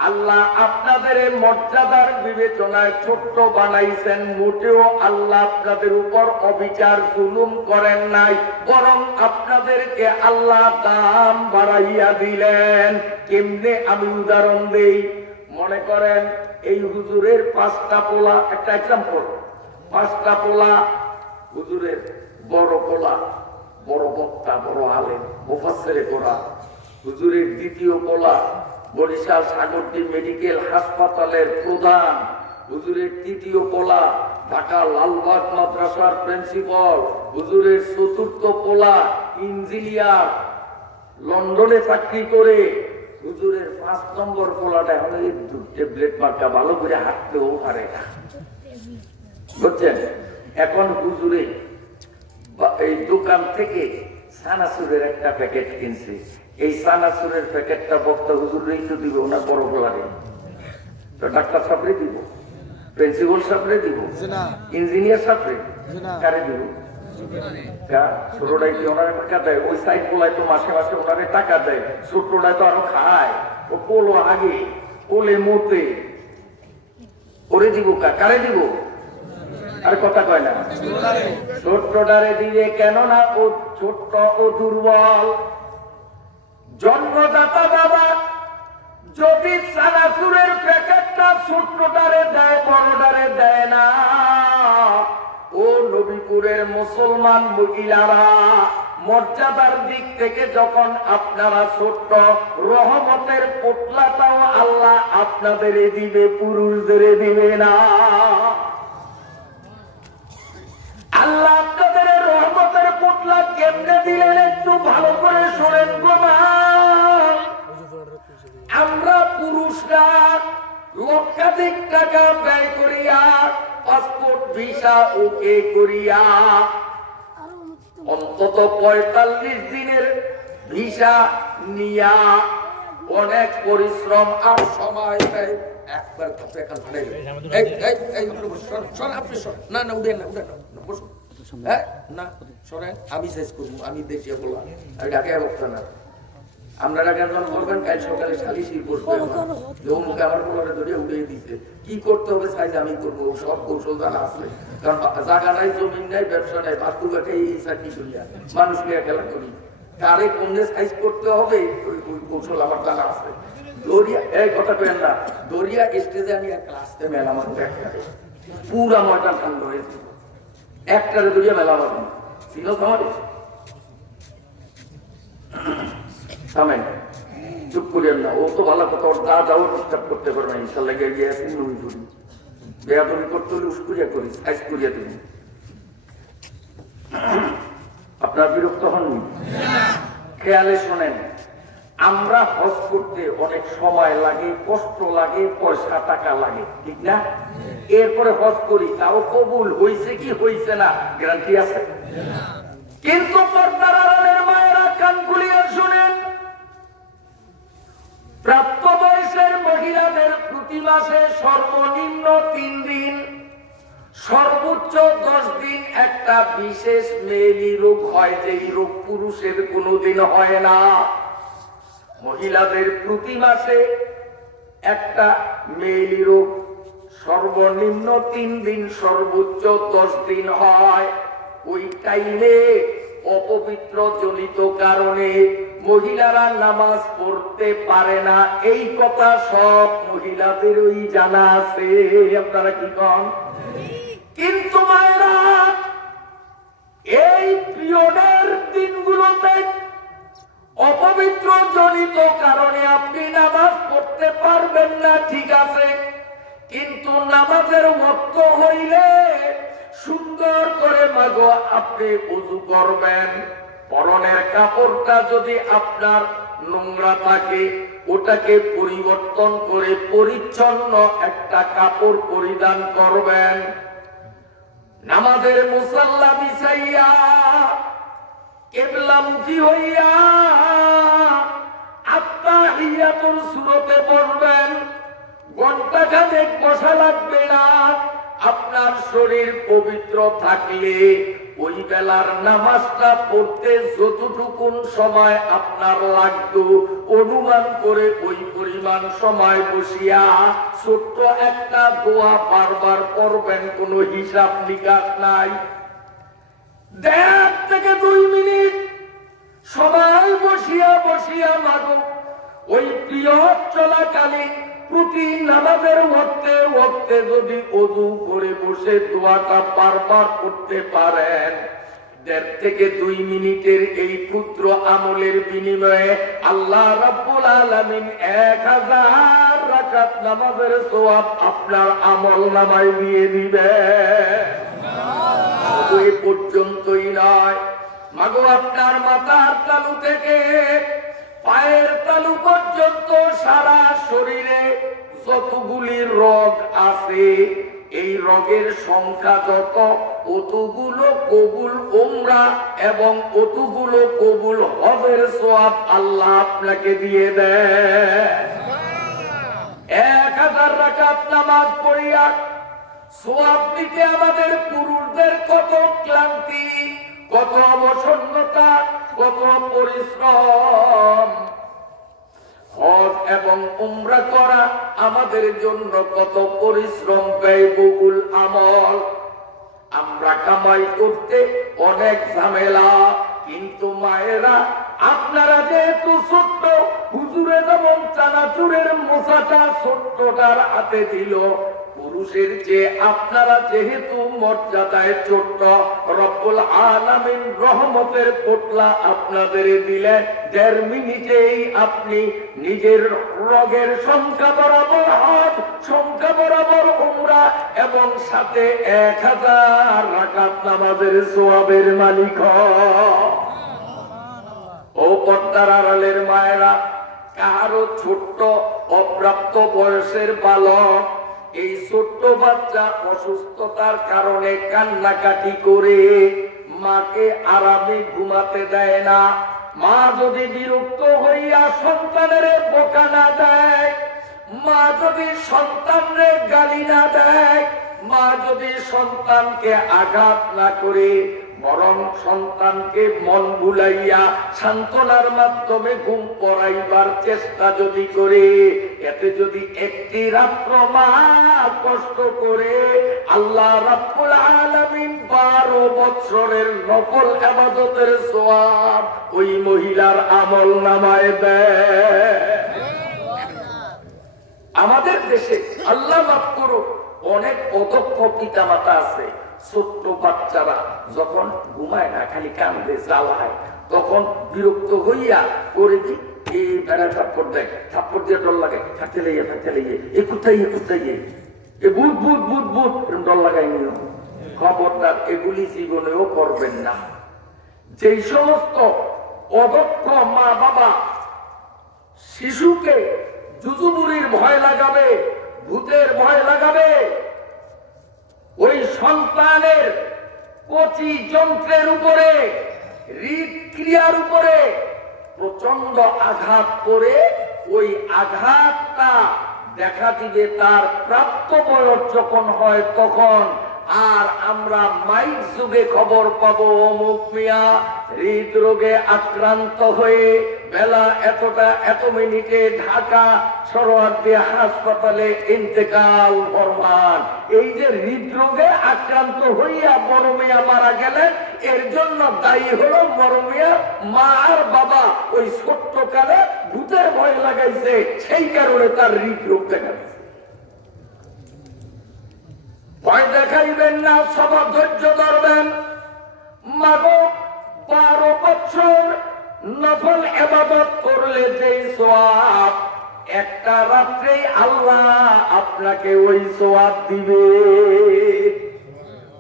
আল্লাহ আপনাদের মর্যাদার বিবেচনায় ছোট্ট বানাইছেন। মোটেও আল্লাহ আপনাদের উপর অবিচার জুলুম করেন নাই, বরং আপনাদেরকে আল্লাহ দাম বাড়াইয়া দিলেন। কেমনে? আমি উদাহরণ দেই। মনে করেন এই হুজুরের 5টা পোলা, একটা এক্সাম্পল, 5টা পোলা হুজুরের, বড় পোলা, বড় বক্তা, বড় আলেম, মুফাসসিরে কোরআন। হুজুরের দ্বিতীয় পোলা বরিশাল সাগরদী মেডিকেল হাসপাতালের প্রধান। হুজুরের তৃতীয় পোলা ঢাকা লালবাগ মাদ্রাসার প্রিন্সিপাল। হুজুরের চতুর্থ পোলা ইঞ্জিনিয়ার, লন্ডনে চাকরি করে। হুজুরের 5 নম্বর পোলাটা হলো ট্যাবলেট মার্কা, ভালো করে হাঁটতেও পারে না, বুঝছেন? এখন হুজুরে এই দোকান থেকে সানাসুরের একটা প্যাকেট কিনছে। এই সানাসুরের প্যাকেটটা বক্তা হুজুরেই তো দিব, ওনার বড় গোলারে তো ডাক্তার সাহেবরে দিব, প্রিন্সিপাল সাহেবরে দিব, ইঞ্জিনিয়ার সাহেবরে, কারে দিব? ছোটটাই কি ওনারে টাকা দেয়? ওই সাইড গুলাই তো মাসে মাসে ওনারে টাকা দেয়, ছোটটাই তো আরো খায়। ও পোলো আগে পোলে মতে ওরে দিব, কারে দিব? আর কথা কয় না, ছোট্টটারে দিবে। কেননা ও ছোট্ট ও দুর্বল। জন্মদাতা বাবা যদি চানাচুরের প্যাকেটটা ছোট্টটারে দেয়, বড়টারে দেয় না। ও নবীপুরের মুসলমান মহিলারা, মর্যাদার দিক থেকে যখন আপনারা ছোট্ট, রহমতের পোটলাটাও আল্লাহ আপনাদের দিবে, পুরুষদের দিবে না। আল্লাহ আপনাদের রহমতের পোটলা কেমনে দিলেন একটু ভালো করে শোনেন গো মা। আমরা পুরুষরা লক্ষাধিক টাকা ব্যয় করিয়া, পাসপোর্ট ভিসা ওকে করিয়া, অন্তত 45 দিনের ভিসা নিয়া অনেক পরিশ্রম আর সময় দেয়। একবার আমি শেষ করবো, আমি দেশে বললাম ঢাকায় বক্তা না। আপনারা কেন বলবেন কাল সকালে সালিশি করবেন, মুখে আমার বলারে ধরে উঠিয়ে দিতে কি করতে হবে সাইজ আমি করবো, সব কৌশল জানা আছে। কারণ জায়গা নাই, জমিন নাই, ব্যবসা নাই, বাস্তু গাঠে এই চাকরি করিয়া মানুষ নিয়ে খেলা করি। কারে কোনে সাইজ করতে হবে ওই কৌশল আমার জানা আছে। দরিয়া এই কথা কেন না, দরিয়া স্টেজে আমি একটা আসতে মেলা আমার দেখা পুরা ময়টা ঠান্ডা হয়েছে, একটারে দরিয়া মেলা হবে চিনো তোমার সামনে চুপ করিয়েন না। ও তো ভালো কথা, ওর দাদাও ডিস্টার্ব করতে পারবে না। ইনশাল্লাহ গিয়ে আসি নুই করি, বেয়া তুমি করতে হলে উস্কুরিয়া করি, সাইজ করিয়া তুমি। আপনার বিরক্ত হননি? খেয়ালে শোনেন, আমরা হজ করতে অনেক সময় লাগে, কষ্ট লাগে, পয়সা টাকা লাগে, ঠিক না? এরপরে হজ করি, তাও কবুল হয়েছে কি হয়েছে না গ্যারান্টি আছে? কিন্তু পর্দার আড়ালের মায়েরা কান খুলিয়ে শুনেন, প্রাপ্ত বয়সের মহিলাদের প্রতি মাসে সর্বনিম্ন 3 দিন, সর্বোচ্চ 10 দিন একটা বিশেষ মেয়েলি রোগ হয়, যেই রোগ পুরুষের কোনোদিন হয় না। মহিলাদের প্রতি মাসে একটা মেয়েলি রোগ সর্বনিম্ন 3 দিন, সর্বোচ্চ 10 দিন হয়। ওই টাইমে অপবিত্র জনিত কারণে মহিলারা নামাজ পড়তে পারে না, এই কথা সব মহিলাদেরই জানা আছে। আপনারা কি কন? কিন্তু মায়েরা, এই পিরিয়ডের দিনগুলোতে অপবিত্র জনিত কারণে আপনি নামাজ পড়তে পারবেন না, ঠিক আছে, কিন্তু নামাজের ওয়াক্ত হইলে সুন্দর করে মাগো আপনি ওযু করবেন। পরনের কাপড়টা যদি আপনার নোংরা থাকে, ওটাকে পরিবর্তন করে পরিচ্ছন্ন একটা কাপড় পরিধান করবেন। নামাজের মুসাল্লা বিছাইয়া কিবলামুখী হইয়া আত্তাহিয়াতুল সূরাতে পড়বেন। ঘন্টা খানেক বসা লাগবে না। আপনার শরীর পবিত্র থাকলে ওই বেলার নামাজটা পড়তে যতটুকুন সময় আপনার লাগতো, অনুমান করে ওই পরিমাণ সময় বসিয়া ছোট্ট একটা দোয়া বারবার পড়বেন, কোনো হিসাব নিকাশ নাই। 1.5 থেকে 2 মিনিট সবাই বসিয়া বসিয়া মাগো ওই প্রিয় চলাকালীন প্রতি নামাজের ওয়াক্তে যদি ওযু করে বসে দোয়াটা বারবার করতে পারেন, 1.5 থেকে 2 মিনিটের এই ক্ষুদ্র আমলের বিনিময়ে আল্লাহ রাব্বুল আলামিন 1000 রাকাত নামাজের সওয়াব আপনার আমল নামায় দিয়ে দিবে। ওই পর্যন্তই নয়, মাগো আপনার মাথার তালু থেকে পায়ের তালু পর্যন্ত সারা শরীরে যতগুলি রগ আছে, এই রগের সংখ্যা যত, অতগুলো কবুল উমরা এবং অতগুলো কবুল হজের সওয়াব আল্লাহ আপনাকে দিয়ে দেয়। 1000 রাকাত নামাজ পড়িয়া সওয়াব দিতে আমাদের পুরুষদের কত ক্লান্তি, কত অবসন্নতা, কত পরিশ্রম। হজ এবং উমরা করা আমাদের জন্য কত পরিশ্রম, ব্যয়বহুল আমল। আমরা কামাই করতে অনেক ঝামেলা, কিন্তু মায়েরা আপনারা যেহেতু ছোট্ট, হুজুরে যেমন চানাচুরের মোছাটা ছোট্টটার হাতে দিল, পুরুষের চেয়ে আপনারা যেহেতু মর্যাদায় ছোট্ট, রব্বুল আলামিন রহমতের পোটলা আপনাদের দিলেন। 1.5 মিনিটেই আপনি নিজের রোগের সংখ্যা বরাবর হজ, সংখ্যা বরাবর উমরা এবং সাথে 1000 রাকাত নামাজের সওয়াবের মালিক হন। ও পর্দার আড়ালের মায়েরা, কারো ছোট্ট অপ্রাপ্ত বয়সের বালক, এই ছোট্ট বাচ্চা অসুস্থতার কারণে কান্নাকাটি করে মাকে আরামে ঘুমাতে দেয় না। মা যদি বিরক্ত হইয়া সন্তানের বোকা না দেয়, মা যদি সন্তানের গালি না দেয়, মা যদি সন্তানকে আঘাত না করে, বরং সন্তানকে মন ভুলাইয়া সান্ত্বনার মাধ্যমে ঘুম পড়াইবার চেষ্টা যদি করে, এতে যদি একটি রাত্র মা কষ্ট করে, আল্লাহ রাব্বুল আলামিন 12 বছরের নফল ইবাদতের সওয়াব ওই মহিলার আমল নামায় দেয়। আমাদের দেশে আল্লাহ মাফ করুক, অনেক অদক্ষ পিতামাতা আছে। ছোট্ট বাচ্চারা যখন ঘুমায় না, খালি কান্দে, জ্বালায়, তখন বিরক্ত হইয়া করে দি এই বেড়া থাপ্পড় দেয়, থাপ্পড় দিয়ে ডর লাগে, থাকতে লেগে এ কোথায় এ বুট বুট বুট বুট ডর লাগাই নিও। খবরদার, এগুলি জীবনেও করবেন না। যেই সমস্ত অদক্ষ মা বাবা শিশুকে জুজুবুরির ভয় লাগাবে, ভূতের ভয় লাগাবে, ওই সন্তানের কচি যন্ত্রের উপরে, হৃদক্রিয়ার উপরে প্রচন্ড আঘাত করে, ওই আঘাতটা দেখা দিবে তার প্রাপ্ত বয়স যখন হয় তখন। আর আমরা মাইক যুগে খবর পাবো, অমুক মিয়া হৃদরোগে আক্রান্ত হয়ে বেলা এতটা এত মিনিটে ঢাকা সরোয়ার্দী হাসপাতালে ইন্তেকাল ফরমান। এই যে হৃদরোগে আক্রান্ত হইয়া বড় মিয়া মারা গেলেন, এর জন্য দায়ী হলো বড় মিয়া মা আর বাবা ওই ছোট্টকালে ভূতের ভয় লাগাইছে, সেই কারণে তার হৃদরোগ দেখা দিচ্ছে। ভয় দেখাইবেন না, সবার ধৈর্য ধরবেন। মাগো 12 বছর নফল ইবাদত করলে যে সওয়াব, একটা রাত্রেই আল্লাহ আপনাকে ওই সওয়াব দিবে।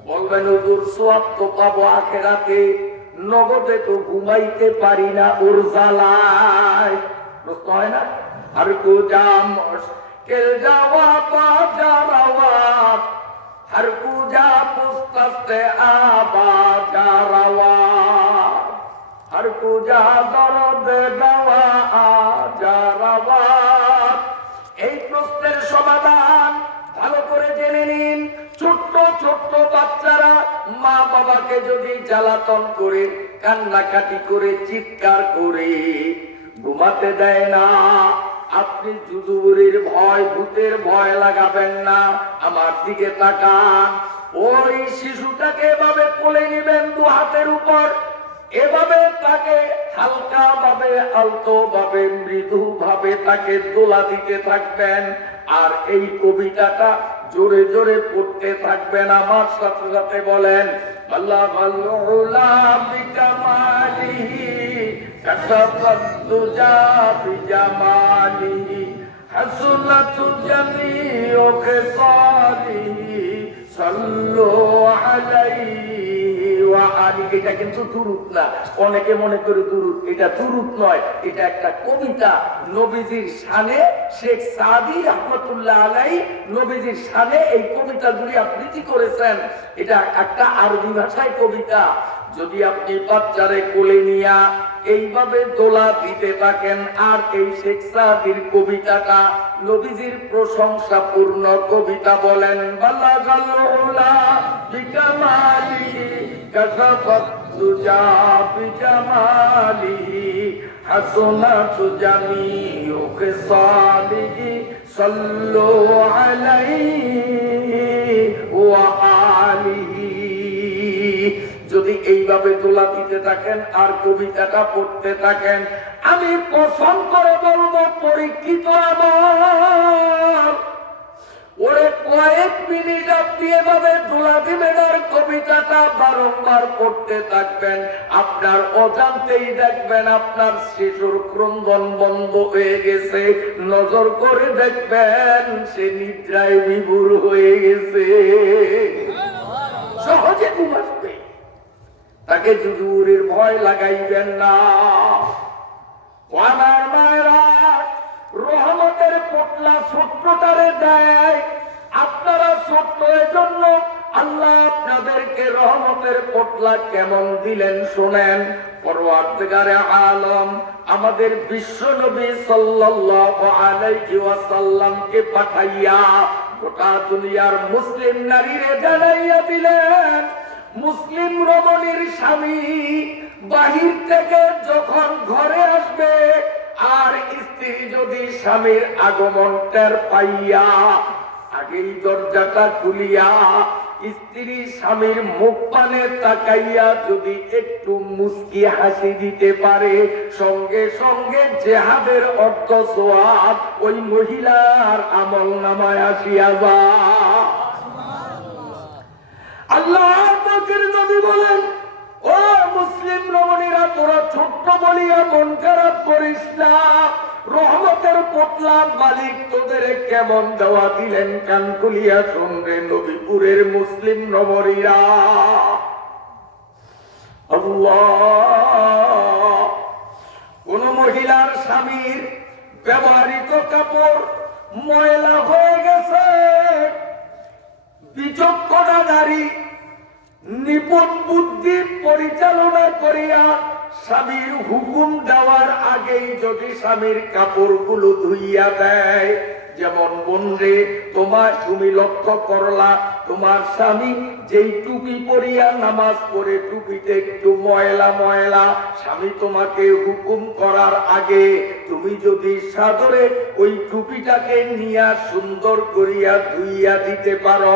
বলবেন হুজুর, সওয়াব তো পাবো আখিরাতে, নগদে তো ঘুমাইতে পারি না ওর জ্বালায়। প্রশ্ন হয় না? আর কুজাম কেল যাওয়া বাজারাওয়াত, हर पूजा पुस्तक आबाजारवा, हर पूजा दर्द दवा आजारवा। এই প্রশ্নের সমাধান ভালো করে জেনে নিন। ছোট্ট ছোট্ট বাচ্চারা মা বাবাকে যদি জ্বালাতন করে, কান্নাকাটি করে, চিৎকার করে ঘুমাতে দেয় না, আপনি জুজুবুরির ভয়, ভূতের ভয় লাগাবেন না। আমার দিকে তাকান। ওই শিশুটাকে এভাবে কোলে নিবেন 2 হাতের উপর, এভাবে তাকে হালকা ভাবে, আলতো ভাবে, মৃদু ভাবে তাকে দোলা দিতে থাকবেন। আর এই কবিতাটা জোরে জোরে পড়তে থাকবেন। আমার সাথে সাথে বলেন, আল্লাহ আল্লাহ বিকামালিহি কাসাফাত দুজা বিজামালিহি হাসনাত জামিউ খিসালিহি সাল্লু আলাইহি ওয়া আলি। এটা কিন্তু দুরূদ না, অনেকে মনে করে দুরূদ। এটা দুরূদ নয়, এটা একটা কবিতা নবীজির শানে। শেখ সাদি রাহমাতুল্লাহ আলাইহি নবীজির শানে এই কবিতাগুলি আবৃত্তি করেছেন। এটা একটা আরবি ভাষায় কবিতা। যদি আপনি বাচ্চারে কোলে নিয়া এইভাবে দোলা দিতে থাকেন, আর এই শেখ সাদির কবিতাটা নবীজির প্রশংসাপূর্ণ কবিতা বলেন, বালাগাল উলা বিকামালিহি কাসাফাত দুজা বিজামালিহি হাসনাতু জামিউ খিসালিহি সাল্লু আলাইহি ওয়া আলিহি। যদি এইভাবে দোলা দিতে থাকেন আর কবিতাটা পড়তে থাকেন, আমি কসম করে বলবো পরীক্ষিত আমার ওরে কয়েক মিনিট আপনি এভাবে দোলা দিবেন আর কবিতাটা বারংবার পড়তে থাকবেন, আপনার অজান্তেই দেখবেন আপনার শিশুর ক্রন্দন বন্ধ হয়ে গেছে। নজর করে দেখবেন সে নিদ্রায় বিভোর হয়ে গেছে, সহজে ঘুম আসবে। তাকে জুজুরের ভয় লাগাইবেন না। আমার মায়েরা রহমতের পোটলা ছোট্টটারে দেয়, আপনারা ছোট্ট এজন্য আল্লাহ আপনাদেরকে রহমতের পোটলা কেমন দিলেন শোনেন। পরওয়ারদিগারে আলম আমাদের বিশ্ব নবী সাল্লাল্লাহু আলাইহি ওয়াসাল্লামকে পাঠাইয়া গোটা দুনিয়ার মুসলিম নারীরে জানাইয়া দিলেন, মুসলিম রমণীর স্বামী বাহির থেকে যখন ঘরে আসবে আর স্ত্রী যদি স্বামীর আগমন টের পাইয়া আগেই দরজাটা খুলিয়া স্ত্রী স্বামীর মুখ পানে তাকাইয়া যদি একটু মুস্কি হাসি দিতে পারে, সঙ্গে সঙ্গে জিহাদের অর্থ সওয়াব ওই মহিলার আমলনামায় আসিয়া যায়। আল্লাহ পাকের নবী বলেন, ও মুসলিম রমণীরা তোরা ছোট্ট বলিয়া মন খারাপ করিস না, রহমতের পোটলা মালিক তোদের কেমন দেওয়া দিলেন কান খুলিয়া শুনবে নবীপুরের মুসলিম রমণীরা। আল্লাহ কোন মহিলার স্বামীর ব্যবহৃত কাপড় ময়লা হয়ে গেছে, বিচক্ষণা নারী নিপুণ বুদ্ধি পরিচালনা করিয়া স্বামীর হুকুম দেওয়ার আগেই যদি স্বামীর কাপড়গুলো ধুইয়া দেয়, যেমন বন্ধে তুমি লক্ষ্য করলা তোমার স্বামী যেই টুপি পরিয়া নামাজ পড়ে টুপিতে একটু ময়লা ময়লা, স্বামী তোমাকে হুকুম করার আগে তুমি যদি সাদরে ওই টুপিটাকে নিয়া সুন্দর করিয়া ধুইয়া দিতে পারো,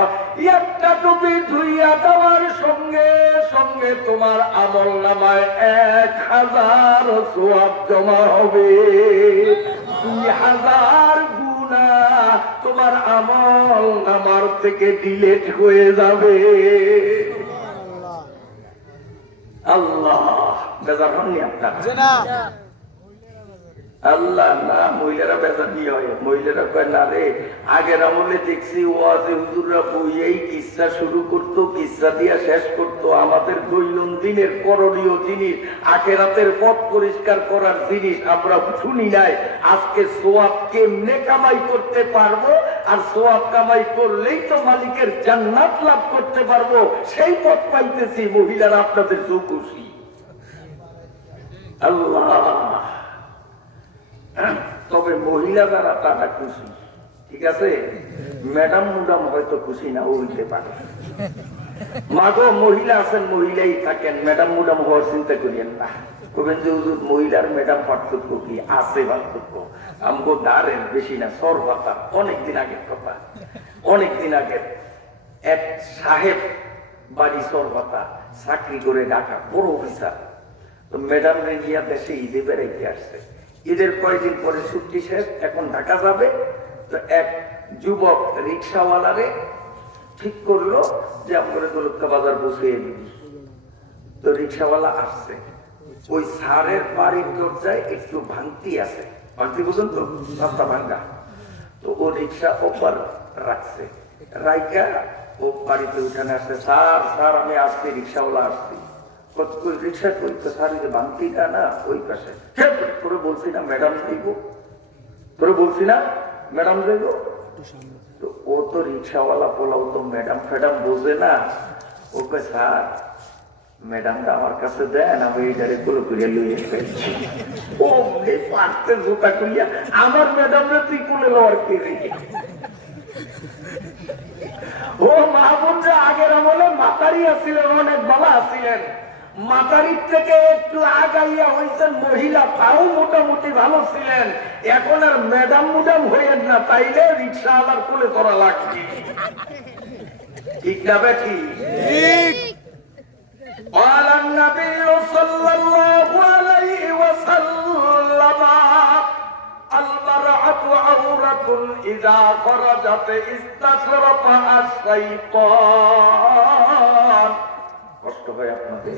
একটা টুপি ধুইয়া দেওয়ার সঙ্গে সঙ্গে তোমার আমলনামায় 1000 সওয়াব জমা হবে। 2000 গুনাহ তোমার আমলনামার থেকে ডিলিট হয়ে যাবে। আল্লাহ বেজার হননি আপনারা? আল্লাহ না, মহিলারা বেজার নিয়ে হয়। মহিলারা কয় না রে, আগের আমলে দেখছি ওয়াজে হুজুররা বইয়েই কিসসা শুরু করতো, কিসসা দিয়া শেষ করতো। আমাদের দৈনন্দিনের করণীয় জিনিস, আখেরাতের পথ পরিষ্কার করার জিনিস আমরা শুনি নাই। আজকে সোয়াব কেমনে কামাই করতে পারবো, আর সোয়াব কামাই করলেই তো মালিকের জান্নাত লাভ করতে পারবো, সেই পথ পাইতেছি। মহিলারা আপনাদের চৌকুশি। আল্লাহ তবে মহিলা যারা তারা খুশি, ঠিক আছে। ম্যাডাম মুডাম হয়তো খুশি না হইতে পারে। মাগো মহিলা আছেন, মহিলাই থাকেন, ম্যাডাম মুডাম হওয়ার চিন্তা করিয়েন না। বলবেন যে হুজুর মহিলার ম্যাডাম পার্থক্য কি আছে? পার্থক্য আমগো দাঁড়েন বেশি না, সর কথা। অনেকদিন আগের কথা, অনেকদিন আগের এক সাহেব বাড়ি সর কথা, চাকরি করে ঢাকা, বড় অফিসার। তো ম্যাডাম রেজিয়া দেশে ঈদে বেড়াইতে আসছে। ঈদের কয়েকদিন পরে ছুটি শেষ, এখন ঢাকা যাবে। তো এক যুবক রিক্সাওয়ালারে ঠিক করলো যে আমরা দৌলতকা বাজার বসিয়ে দিবি। তো রিক্সাওয়ালা আসছে, ওই সারের বাড়ির দরজায় একটু ভাঙতি আছে, ভাঙতি বুঝুন তো, রাস্তা ভাঙ্গা। তো ও রিক্সা ওপর রাখছে, রাইকা ও বাড়িতে উঠানে আসছে। স্যার স্যার আমি আসছি, রিক্সাওয়ালা আসছি। রিক্সা করতে স্যার ভাঙতিটা না ওই পাশে। তোরে বলছি না ম্যাডাম যাইব, তোরে বলছি না ম্যাডাম যাইব। তো ও তো রিক্সাওয়ালা পোলাও তো ম্যাডাম ফ্যাডাম বোঝে না। ওকে স্যার ম্যাডামটা আমার কাছে দেন, আমি এইটারে করে করে লইয়ে ফেলছি। ও পারতে জুতা করিয়া আমার ম্যাডামরা তুই কোলে লওয়ার কে রেখে। ও মাহবুবরা আগের আমলে মাতারি আসছিলেন, অনেক বালা আসছিলেন। মাতারির থেকে একটু আগাইয়া হয়েছেন মহিলা, তাও মোটামুটি ভালো ছিলেন। এখন আর ম্যাডাম মুডাম হইয়েন না, তাইলে রিক্সা আলার কোলে করা লাগবে। ঠিক না বেঠি? قال النبي صلى الله عليه وسلم المرأة عورة إذا خرجت استشرفها الشيطان। কষ্ট হয় আপনাদের?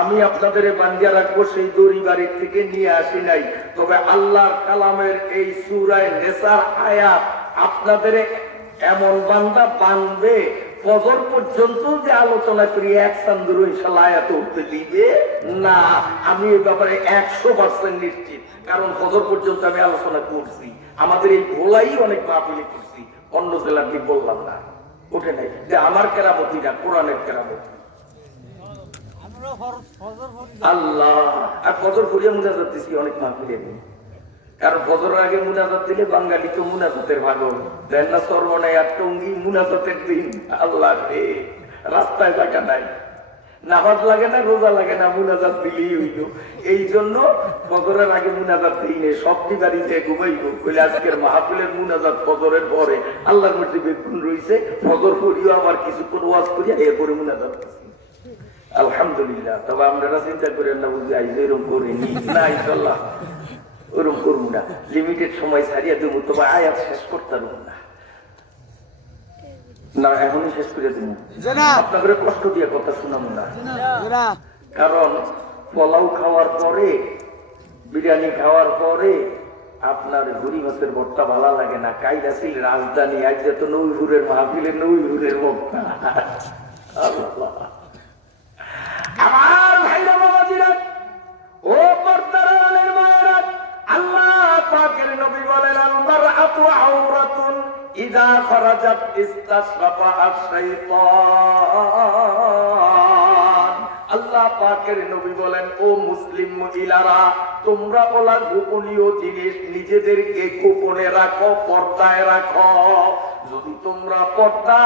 আমি আপনাদের বান্ধিয়া রাখবো, সেই দড়ি বাড়ির থেকে নিয়ে আসি নাই, তবে আল্লাহর কালামের এই সূরা নেসার আয়াত আপনাদের এমন বান্দা বানবে ফজর পর্যন্ত যে আলোচনা করি এক চান্দুর ইনশাআল্লাহ আয়াত উঠতে দিবে না। আমি এই ব্যাপারে 100% নিশ্চিত, কারণ ফজর পর্যন্ত আমি আলোচনা করছি। আমাদের এই ভোলাই অনেক মাহফিলে করছি, অন্য জেলার দিক বললাম না, ওঠে নাই যে আমার কেরামতি না, কোরআনের কেরামতি। আল্লাহ, আর ফজর পড়িয়া মুনাজাত দিছি অনেক মাহফিলে, কারণ ফজরের আগে মুনাজাত দিলে বাঙালি তো মুনাজাতের ভাগল দেন না, সর্বনাই আর টঙ্গি মুনাজাতের দিন। আল্লাহ রে, রাস্তায় জায়গা নাই, নামাজ লাগে না, রোজা লাগে না, মুনাজাত দিলেই হইল। এই জন্য ফজরের আগে মুনাজাত দিই নেই, সবটি বাড়িতে ঘুমাইব বলে আজকের মাহফিলের মুনাজাত ফজরের পরে। আল্লাহর মধ্যে বেগুন রয়েছে, ফজর পড়িও আবার কিছুক্ষণ ওয়াজ করিয়া এরপরে মুনাজাত দিচ্ছি। আলহামদুলিল্লাহ। তবে আপনারা চিন্তা করেন না বুঝি আইজ এরকম করিনি না, ইনশাল্লাহ ওরকম করবো না। লিমিটেড সময় ছাড়িয়ে দেবো, তবে আয়াত শেষ করতে পারবো না, না এখনই শেষ করে দেবো। আপনাদের কষ্ট দিয়ে কথা শোনাবো না, কারণ পোলাও খাওয়ার পরে, বিরিয়ানি খাওয়ার পরে আপনার গুড়ি মাছের ভর্তা ভালো লাগে না। কাইলা ছিল রাজধানী, আজ যত নৈহুরের মাহফিলে নৈহুরের ভর্তা। আমার ভাইরা বাবাজিরা, ও পর্দারানের মায়েরা, আল্লাহ পাকের নবী বলেন আল-মারআতু আওরাতুন ইযা খারাজাত ইস্তাশরাফা আশ-শাইতান। আল্লাহ পাকের নবী বলেন, ও মুসলিম মহিলারা, তোমরা ওলা গোপনীয় জিনিস নিজেদেরকে গোপনে রাখো, পর্দায় রাখো। যদি তোমরা পর্দা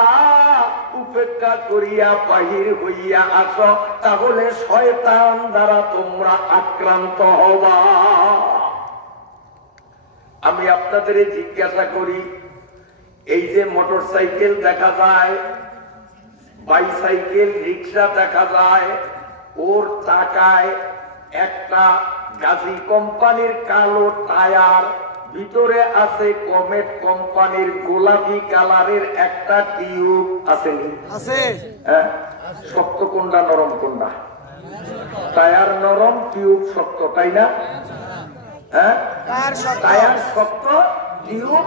উপেক্ষা করিয়া বাহির হইয়া আসো, তাহলে শয়তান দ্বারা তোমরা আক্রান্ত হবা। আমি আপনাদের জিজ্ঞাসা করি, এই যে মোটর সাইকেল দেখা যায়, বাইসাইকেল, রিক্সা দেখা যায়, ওর টাকায় একটা গাজী কোম্পানির কালো টায়ার, ভিতরে আছে কমেট কোম্পানির গোলাপি কালারের একটা টিউব আসেনি? হ্যাঁ, শক্ত কোনটা নরম কোনটা? টায়ার নরম, টিউব শক্ত, তাই না? হ্যাঁ, টায়ার শক্ত, টিউব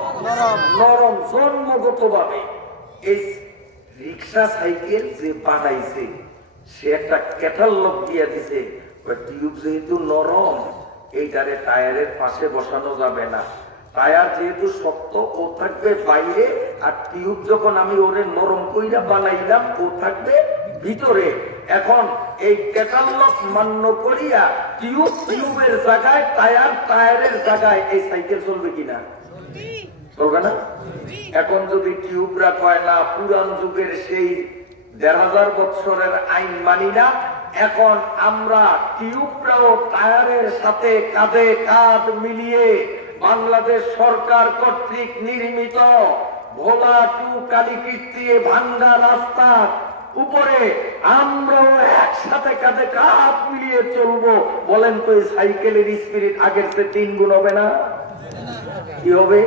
নরম জন্মগত ভাবে। এই রিক্সা সাইকেল যে বানাইছে সে একটা ক্যাটালগ দিয়ে দিছে, টিউব যেহেতু নরম এইটারে টায়ারের পাশে বসানো যাবে না, টায়ার যেহেতু শক্ত ও থাকবে বাইরে, আর টিউব যখন আমি ওরে নরম কইরা বানাইলাম ও থাকবে ভিতরে। এখন এই ক্যাটালগ মান্য করিয়া টিউব টিউবের জায়গায়, টায়ার টায়ারের জায়গায়, এই সাইকেল চলবে কিনা? চলবে না। এখন যদি টিউবরা কয় না, পুরান যুগের সেই ১৫০০ বছরের আইন মানি না, এখন আমরা টিউবরাও টায়ারের সাথে কাঁধে কাঁধ মিলিয়ে বাংলাদেশ সরকার কর্তৃক নির্মিত ভোলা টু কালীপিঠ দিয়ে ভাঙ্গা রাস্তার উপরে আমরাও একসাথে কাঁধে কাঁধ মিলিয়ে চলবো। বলেন তো এই সাইকেলের স্পিরিট আগের চেয়ে ৩ গুণ হবে না? কি হবে?